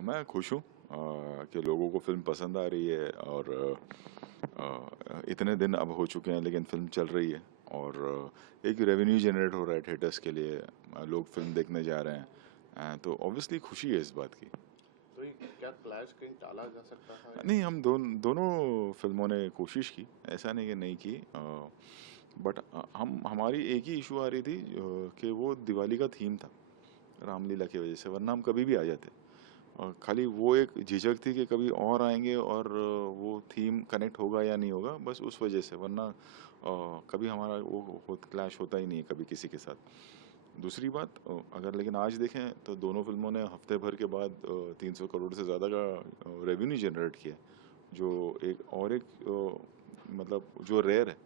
मैं खुश हूँ कि लोगों को फिल्म पसंद आ रही है और इतने दिन अब हो चुके हैं लेकिन फिल्म चल रही है और एक रेवेन्यू जनरेट हो रहा है थिएटर्स के लिए। लोग फिल्म देखने जा रहे हैं। तो ऑब्वियसली खुशी है इस बात की। तो ये क्या क्लैश कहीं टाला जा सकता था या नहीं, हम दोनों फिल्मों ने कोशिश की, ऐसा नहीं कि नहीं की। बट हम हमारी एक ही इशू आ रही थी कि वो दिवाली का थीम था रामलीला की वजह से, वरना हम कभी भी आ जाते। खाली वो एक झिझक थी कि कभी और आएंगे और वो थीम कनेक्ट होगा या नहीं होगा, बस उस वजह से, वरना कभी हमारा वो क्लैश होता ही नहीं है कभी किसी के साथ। दूसरी बात, अगर लेकिन आज देखें तो दोनों फिल्मों ने हफ्ते भर के बाद 300 करोड़ से ज़्यादा का रेवेन्यू जनरेट किया, जो एक मतलब जो रेयर है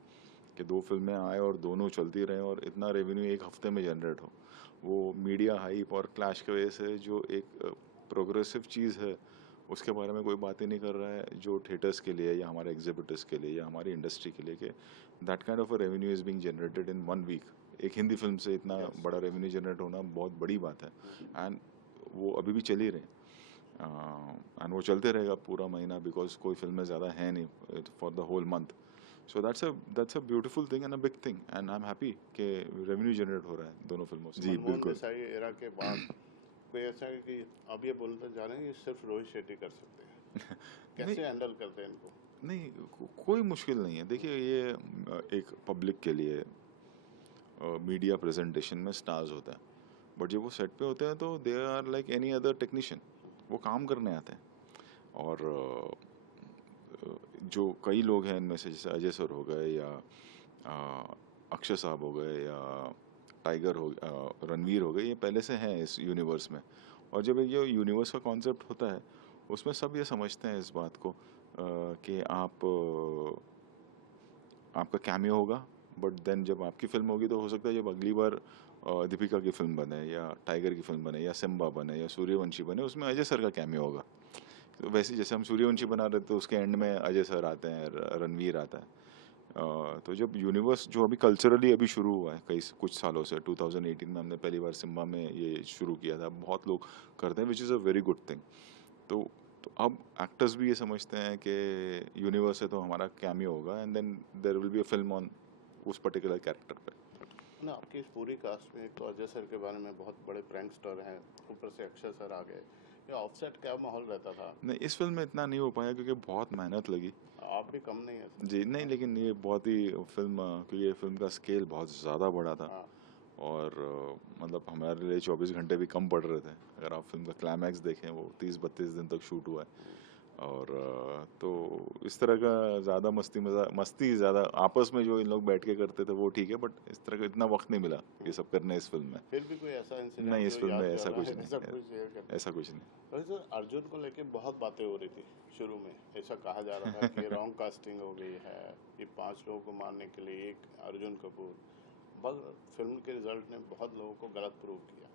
कि दो फिल्में आए और दोनों चलती रहें और इतना रेवेन्यू एक हफ्ते में जनरेट हो। वो मीडिया हाइप और क्लैश की वजह से जो एक प्रोग्रेसिव चीज़ है उसके बारे में कोई बात ही नहीं कर रहा है, जो थिएटर्स के लिए या हमारे एग्जिबिटर्स के लिए या हमारी इंडस्ट्री के लिए, कि that kind of a revenue is being generated in 1 week. एक हिंदी फिल्म से इतना यस। बड़ा रेवेन्यू जनरेट होना बहुत बड़ी बात है। एंड वो अभी भी चल ही रहे हैं एंड वो चलते रहेगा पूरा महीना, बिकॉज कोई फिल्में ज़्यादा हैं नहीं for the whole month. So that's a beautiful thing and a big thing, and I am happy कि रेवेन्यू जनरेट हो रहा है दोनों फिल्मों से। जी मनमोहन बिल्कुल। देसाई एरा के बाद कोई ऐसा है कि अब ये बोलते जा रहे हैं कि सिर्फ रोहित शेट्टी कर सकते हैं। नहीं, कैसे हैंडल करते हैं इनको? नहीं, कोई मुश्किल नहीं है। देखिए, ये एक पब्लिक के लिए मीडिया प्रेजेंटेशन में स्टार्स होता है, बट जब वो सेट पे होते हैं तो they are like any other technician. वो काम करने आते हैं। और जो कई लोग हैं इनमें से, जैसे अजय सर हो गए या अक्षय साहब हो गए या टाइगर हो रणवीर हो गए, ये पहले से हैं इस यूनिवर्स में। और जब ये यूनिवर्स का कॉन्सेप्ट होता है उसमें सब ये समझते हैं इस बात को कि आपका कैमियो होगा, बट देन जब आपकी फिल्म होगी तो हो सकता है जब अगली बार दीपिका की फिल्म बने या टाइगर की फिल्म बने या सिम्बा बने या सूर्यवंशी बने, उसमें अजय सर का कैमियो होगा। तो वैसे जैसे हम सूर्यवंशी बना रहे थे तो उसके एंड में अजय सर आते हैं, रणवीर आता है। तो जब यूनिवर्स जो अभी कल्चरली अभी शुरू हुआ है कई कुछ सालों से, 2018 में हमने पहली बार सिम्बा में ये शुरू किया था, बहुत लोग करते हैं, which is a very good thing. तो तो अब एक्टर्स भी ये समझते हैं कि यूनिवर्स है तो हमारा कैमियो होगा and then there will be a film on उस पर्टिकुलर कैरेक्टर पे। ना आपकी इस पूरी कास्ट में एक तो अजय सर के बारे में बहुत बड़े प्रैंकस्टर हैं, ऊपर से अक्षय सर आ गए। ये ऑफसेट क्या माहौल रहता था? नहीं, इस फिल्म में इतना नहीं हो पाया क्योंकि बहुत मेहनत लगी। आप भी कम नहीं है सर। जी नहीं, हाँ। लेकिन ये बहुत ही फिल्म, क्योंकि ये फिल्म का स्केल बहुत ज़्यादा बड़ा था। हाँ। और मतलब हमारे लिए 24 घंटे भी कम पड़ रहे थे। अगर आप फिल्म का क्लाइमैक्स देखें, वो 30-32 दिन तक शूट हुआ है। और तो इस तरह का ज़्यादा मस्ती ज़्यादा आपस में जो इन लोग बैठ के करते थे वो ठीक है, बट इस तरह का इतना वक्त नहीं मिला ये सब करने इस फिल्म में। फिर भी कोई ऐसा नहीं, इंसिडेंट इस जो फिल्म में यादगार ऐसा रहा कुछ है ऐसा नहीं। कोई शेयर करते हैं? ऐसा कुछ नहीं। वैसे सर अर्जुन को लेके बहुत बातें हो रही थी शुरू में। ऐसा कहा जा रहा था कि रॉन्ग कास्टिंग हो गई है, ये 5 लोगों को मारने के लिए एक अर्जुन कपूर। बस फिल्म के रिजल्ट ने बहुत लोगों को गलत प्रूव किया।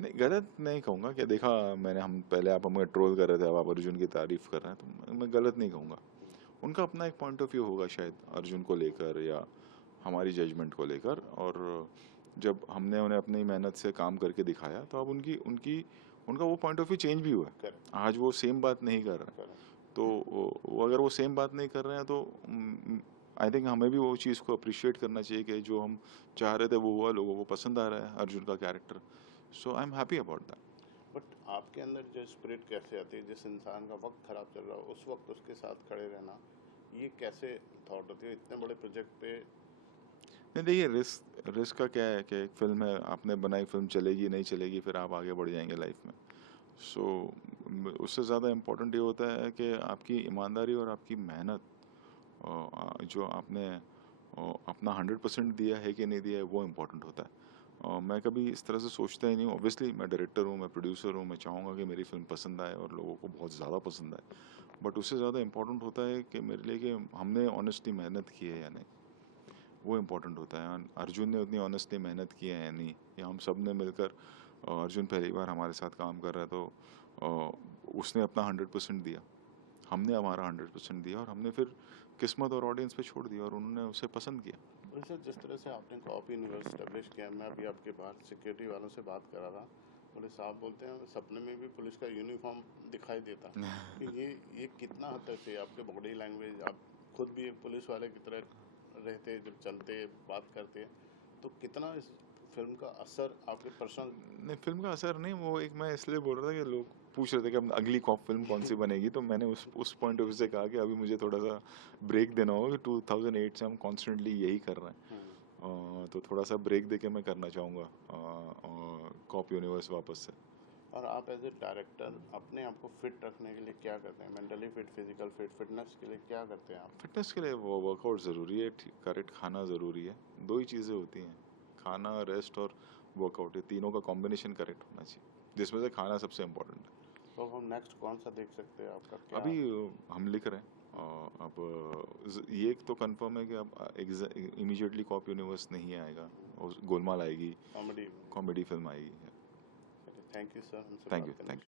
नहीं, गलत नहीं कहूँगा कि देखा मैंने, हम पहले आप हमें ट्रोल कर रहे थे, अब आप अर्जुन की तारीफ कर रहे हैं, तो मैं गलत नहीं कहूँगा। उनका अपना एक पॉइंट ऑफ व्यू होगा शायद अर्जुन को लेकर या हमारी जजमेंट को लेकर। और जब हमने उन्हें अपनी मेहनत से काम करके दिखाया तो अब उनकी उनकी उनका वो पॉइंट ऑफ व्यू चेंज भी हुआ है। करेक्ट। आज वो सेम बात नहीं कर रहे हैं। करेक्ट। तो वो अगर वो सेम बात नहीं कर रहे हैं तो आई थिंक हमें भी वो चीज़ को अप्रिशिएट करना चाहिए कि जो हम चाह रहे थे वो हुआ, लोगों को पसंद आ रहा है अर्जुन का character. So I am happy about that. But आपके अंदर जो स्पिरिट कैसे आती है जिस इंसान का वक्त खराब चल रहा हो उस वक्त उसके साथ खड़े रहना? ये कैसे थॉट होती है इतने बड़े प्रोजेक्ट पे? नहीं, देखिए, रिस्क रिस्क का क्या है कि एक फिल्म है, आपने बनाई, फिल्म चलेगी नहीं चलेगी, फिर आप आगे बढ़ जाएंगे लाइफ में। सो उससे ज़्यादा इम्पोर्टेंट ये होता है कि आपकी ईमानदारी और आपकी मेहनत, जो आपने अपना 100% दिया है कि नहीं दिया है, वो इम्पोर्टेंट होता है। मैं कभी इस तरह से सोचता ही नहीं हूँ। ऑब्वियसली मैं डायरेक्टर हूँ, मैं प्रोड्यूसर हूँ, मैं चाहूँगा कि मेरी फिल्म पसंद आए और लोगों को बहुत ज़्यादा पसंद आए। बट उससे ज़्यादा इम्पोर्टेंट होता है कि मेरे लिए कि हमने ऑनेस्टली मेहनत की है या नहीं, वो इम्पोर्टेंट होता है। अर्जुन ने उतनी ऑनेस्टली मेहनत की है या नहीं, या हम सब ने मिलकर, अर्जुन पहली बार हमारे साथ काम कर रहा है तो उसने अपना 100% दिया, हमने हमारा 100% दिया, और हमने फिर किस्मत और ऑडियंस पे छोड़ दिया और उन्होंने उसे पसंद किया। और सर जिस तरह से आपने कॉपी यूनिवर्स स्टेब्लिश किया, मैं अभी आपके बाहर सिक्योरिटी वालों से बात कर रहा था, बोले साहब बोलते हैं सपने में भी पुलिस का यूनिफॉर्म दिखाई देता। कि ये कितना हद तक सही है? आपके बॉडी लैंग्वेज, आप खुद भी एक पुलिस वाले की तरह रहते हैं जब चलते बात करते हैं, तो कितना इस फिल्म का असर आपके पर्सनल। नहीं, फ़िल्म का असर नहीं, वो एक मैं इसलिए बोल रहा था कि लोग पूछ रहे थे कि अब अगली कॉप फ़िल्म कौन-सी बनेगी, तो मैंने उस पॉइंट ऑफ व्यू से कहा कि अभी मुझे थोड़ा-सा ब्रेक देना होगा कि 2008 से हम कॉन्स्टेंटली यही कर रहे हैं। तो थोड़ा-सा ब्रेक देके मैं करना चाहूँगा कॉप यूनिवर्स वापस से। और आप एज ए डायरेक्टर अपने आप को फिट रखने के लिए क्या करते हैं? Mentally fit, physical fit, fitness के लिए क्या करते हैं आप? फ़िटनेस के लिए वो वर्कआउट ज़रूरी है, ठी करेक्ट खाना ज़रूरी है। 2 ही चीज़ें होती हैं, खाना, रेस्ट और वर्कआउट, ये तीनों का कॉम्बिनेशन करेक्ट होना चाहिए, जिसमें से खाना सबसे इम्पोर्टेंट है। तो अब हम नेक्स्ट कौन सा देख सकते हैं? आपका क्या? अभी हम लिख रहे हैं। अब ये तो कंफर्म है कि अब इमीडिएटली कॉप यूनिवर्स नहीं आएगा, और गोलमाल आएगी, कॉमेडी। कॉमेडी फिल्म आएगी। थैंक यू सर, हमसे थैंक यू, बात करने थैंक के यू।